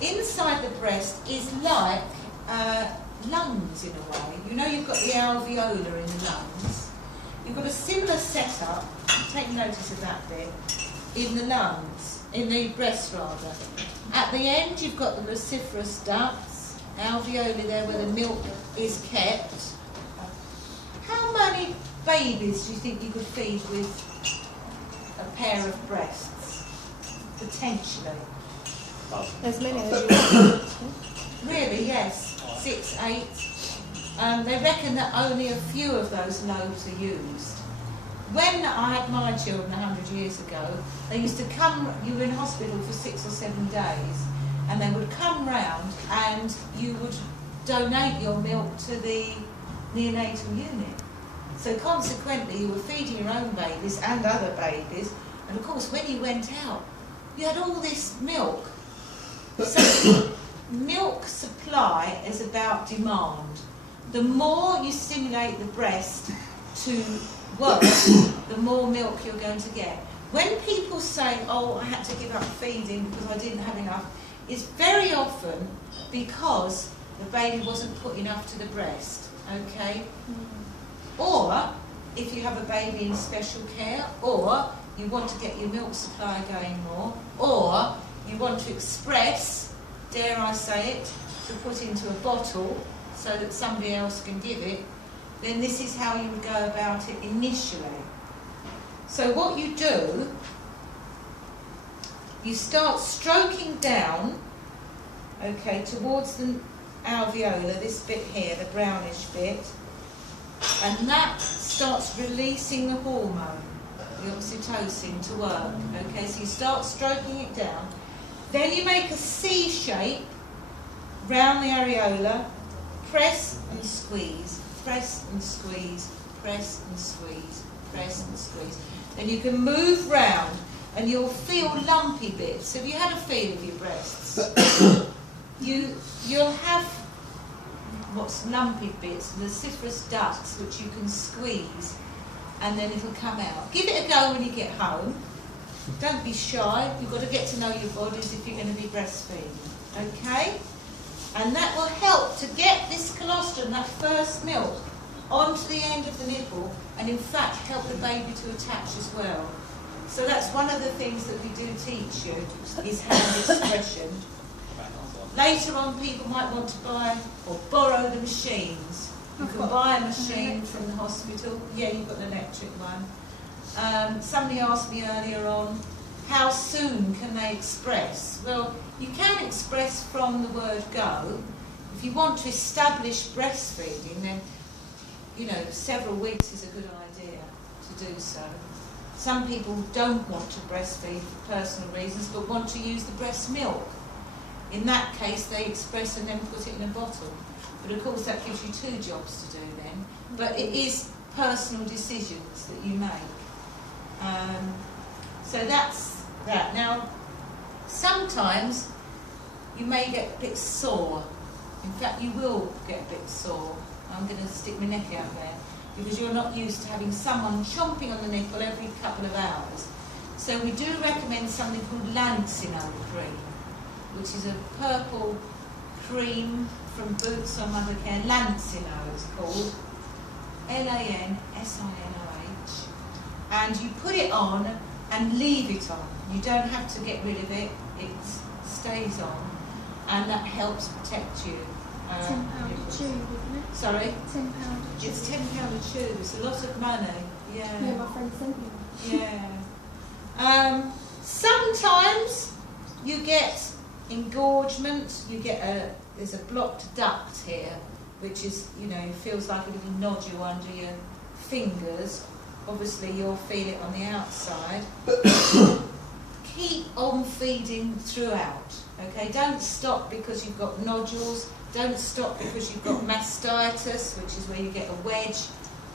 inside the breast is like lungs in a way. You know, you've got the alveolar in the lungs. You've got a similar setup, take notice of that bit, in the lungs, in the breast rather. At the end you've got the luciferous ducts, alveoli there where the milk is kept. How many babies do you think you could feed with a pair of breasts? Potentially. As many as you want. Really, yes. 6, 8. They reckon that only a few of those lobes are used. When I had my children 100 years ago, they used to come, you were in hospital for 6 or 7 days, and they would come round and you would donate your milk to the neonatal unit. So consequently you were feeding your own babies and other babies, and of course when you went out, you had all this milk. So milk supply is about demand. The more you stimulate the breast to work, the more milk you're going to get. When people say, oh, I had to give up feeding because I didn't have enough, it's very often because the baby wasn't put enough to the breast, okay? Or if you have a baby in special care, or you want to get your milk supply going more, or you want to express, dare I say it, to put into a bottle so that somebody else can give it, then this is how you would go about it initially. So what you do, you start stroking down, okay, towards the alveolar, this bit here, the brownish bit, and that starts releasing the hormone, the oxytocin, to work. Okay, so you start stroking it down. Then you make a C shape round the areola, press and squeeze, press and squeeze, press and squeeze, press and squeeze. Then you can move round and you'll feel lumpy bits. Have you had a feel of your breasts? You'll have what's lumpy bits, luciferous ducts, which you can squeeze, and then it'll come out. Give it a go when you get home. Don't be shy. You've got to get to know your bodies if you're going to be breastfeeding. Okay? And that will help to get this colostrum, that first milk, onto the end of the nipple, and in fact help the baby to attach as well. So that's one of the things that we do teach you, is hand expression. Later on, people might want to buy or borrow the machines. You can buy a machine from the hospital. Yeah, you've got an electric one. Somebody asked me earlier on, how soon can they express? Well, you can express from the word go. If you want to establish breastfeeding, then, you know, several weeks is a good idea to do so. Some people don't want to breastfeed for personal reasons, but want to use the breast milk. In that case, they express and then put it in a bottle. But of course, that gives you 2 jobs to do then. But it is personal decisions that you make. So that's that. Now, sometimes you may get a bit sore. In fact, you will get a bit sore. I'm going to stick my neck out there because you're not used to having someone chomping on the nipple every couple of hours. So we do recommend something called Lansino cream, which is a purple cream from Boots or Mother Care. Lansino it's called. Lansinoh. And you put it on and leave it on. You don't have to get rid of it. It stays on. And that helps protect you. £10 a tube, isn't it? Sorry? £10 a tube. It's £10 a tube. It's a lot of money. Yeah. Yeah, my friend sent me one. Yeah. Sometimes you get engorgement. You get there's a blocked duct here, which is, you know, feels like a little nodule under your fingers. Obviously, you'll feel it on the outside. Keep on feeding throughout. Okay, don't stop because you've got nodules. Don't stop because you've got mastitis, which is where you get a wedge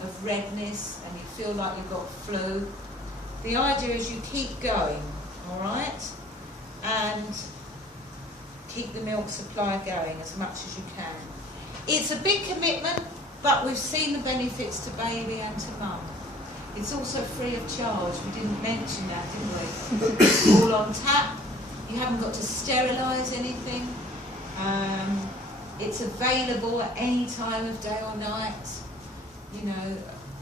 of redness and you feel like you've got flu. The idea is you keep going, all right, and keep the milk supply going as much as you can. It's a big commitment, but we've seen the benefits to baby and to mum. It's also free of charge. We didn't mention that, did we? All on tap. You haven't got to sterilise anything. It's available at any time of day or night. You know,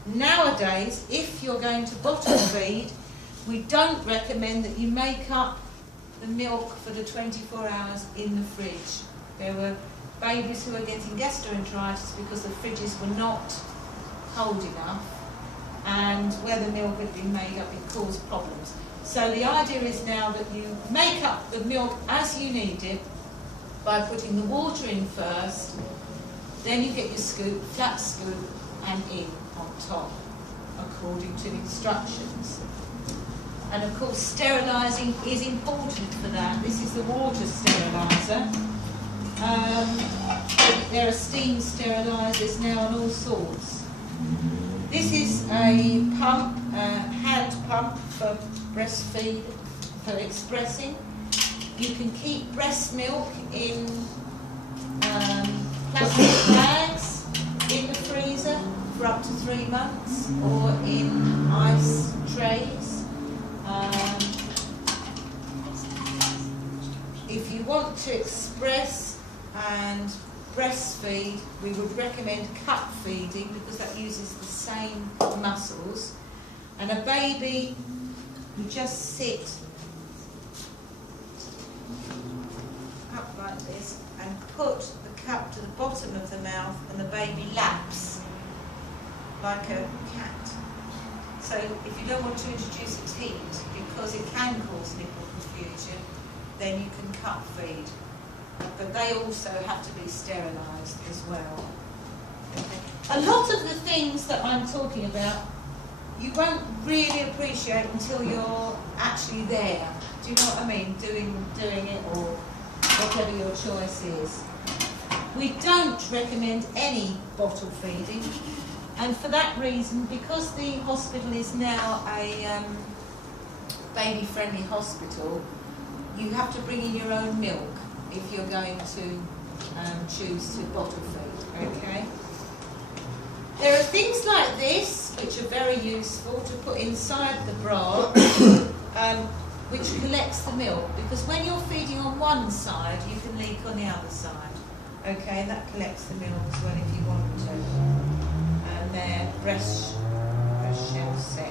nowadays, if you're going to bottle feed, we don't recommend that you make up the milk for the 24 hours in the fridge. There were babies who were getting gastroenteritis because the fridges were not cold enough, and where the milk had been made up, it caused problems. So the idea is now that you make up the milk as you need it by putting the water in first, then you get your scoop, flat scoop, and in on top, according to the instructions. And of course, sterilising is important for that. This is the water steriliser. There are steam sterilisers now and all sorts. This is a pump, hand pump for breastfeed, for expressing. You can keep breast milk in plastic bags in the freezer for up to 3 months, or in ice trays. If you want to express and breastfeed, we would recommend cup feeding because that uses the same muscles. And a baby, you just sit up like this and put the cup to the bottom of the mouth, and the baby laps like a cat. So if you don't want to introduce a teat because it can cause nipple confusion, then you can cup feed. But they also have to be sterilised as well. Okay. A lot of the things that I'm talking about, you won't really appreciate until you're actually there. Do you know what I mean? Doing it, or whatever your choice is. We don't recommend any bottle feeding, and for that reason, because the hospital is now a baby-friendly hospital, you have to bring in your own milk if you're going to choose to bottle feed, okay? There are things like this, which are very useful to put inside the bra, which collects the milk, because when you're feeding on one side, you can leak on the other side, okay? And that collects the milk as well if you want to. And they're breast shell set.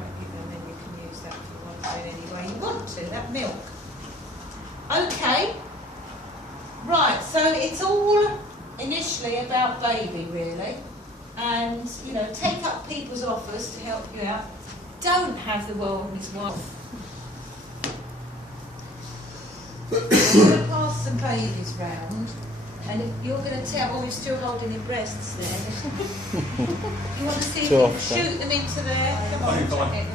And then you can use that if you want to in any way you want to, that milk. Okay, right, so it's all initially about baby, really, and, you know, take up people's offers to help you out. Don't have the world on his wife. I'm going to pass some babies round, and you're going to tell, oh, you're still holding your breasts there. You want to see if you can shoot them into there? Come on,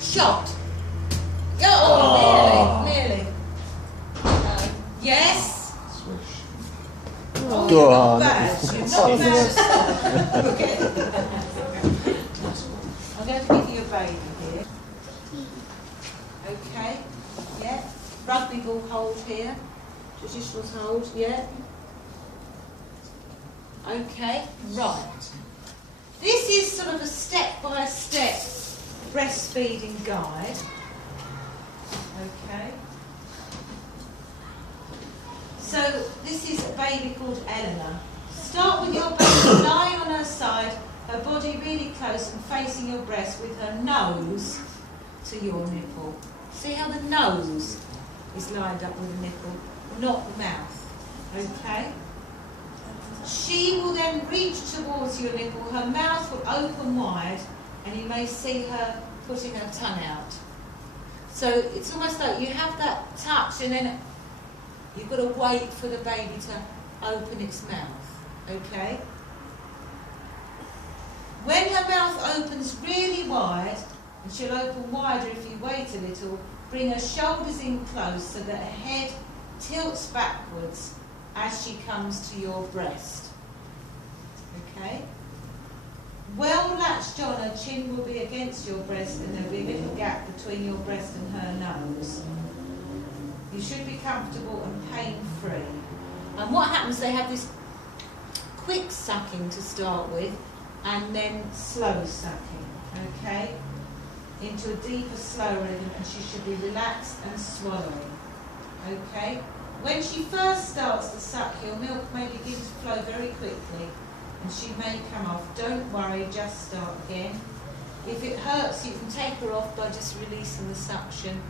shot. Oh, nearly. Yes. Swish. Oh, Go Not on. bad. Not bad. Okay. I'm going to give you a baby here. Okay. Yeah. Rugby ball hold here. Traditional hold. Yeah. Okay. Right. This is sort of a step-by-step breastfeeding guide. Okay. So this is a baby called Eleanor. Start with your baby lying on her side, her body really close and facing your breast with her nose to your nipple. See how the nose is lined up with the nipple, not the mouth. Okay? She will then reach towards your nipple, her mouth will open wide, and you may see her putting her tongue out. So it's almost like you have that touch, and then you've got to wait for the baby to open its mouth, okay? When her mouth opens really wide, and she'll open wider if you wait a little, bring her shoulders in close so that her head tilts backwards as she comes to your breast, okay? Well latched on, her chin will be against your breast, and there'll be a little gap between your breast and her nose. You should be comfortable and pain-free. And what happens, they have this quick sucking to start with, and then slow sucking, okay? into a deeper, slow rhythm, and she should be relaxed and swallowing. Okay? When she first starts to suck, your milk may begin to flow very quickly and she may come off. Don't worry, just start again. If it hurts, you can take her off by just releasing the suction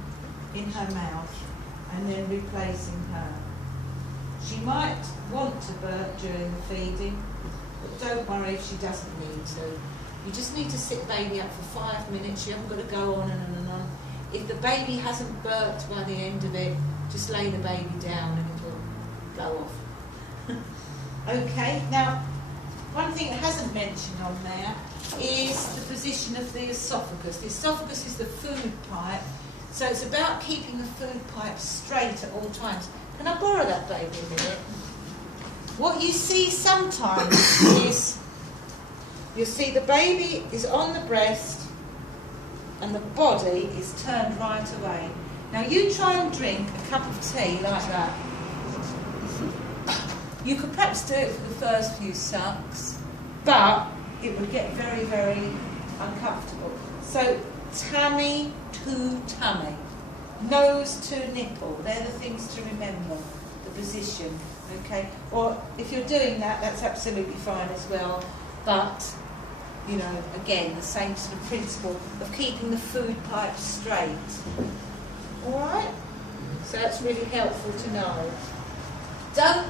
in her mouth and then replacing her. She might want to burp during the feeding, but don't worry if she doesn't need to. You just need to sit baby up for 5 minutes. You haven't got to go on and on and on. If the baby hasn't burped by the end of it, just lay the baby down and it will go off. Okay, now one thing that hasn't mentioned on there is the position of the esophagus. The esophagus is the food pipe, so it's about keeping the food pipe straight at all times. Can I borrow that baby a minute? What you see sometimes is, you see the baby is on the breast and the body is turned right away. Now you try and drink a cup of tea like that. You could perhaps do it for the first few sucks, but it would get very, very uncomfortable. So tummy to tummy, nose to nipple, they're the things to remember, the position, okay? Or if you're doing that, that's absolutely fine as well, but, you know, again, the same sort of principle of keeping the food pipe straight. All right? So that's really helpful to know. Don't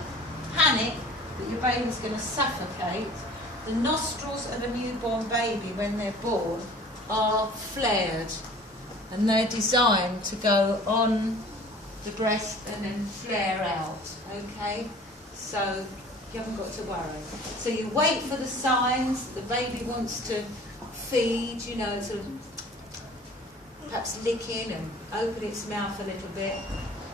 panic that your baby's going to suffocate. The nostrils of a newborn baby when they're born are flared and they're designed to go on the breast and then flare out, okay? So you haven't got to worry. So you wait for the signs. The baby wants to feed, you know, sort of perhaps licking and open its mouth a little bit.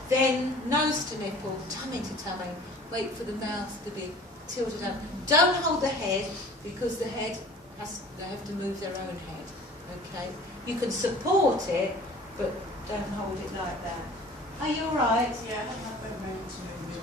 Then nose to nipple, tummy to tummy. Wait for the mouth to be tilted up. Don't hold the head because the head they have to move their own head. Okay? You can support it, but don't hold it like that. Are you all right? Yeah, I have my brain to move.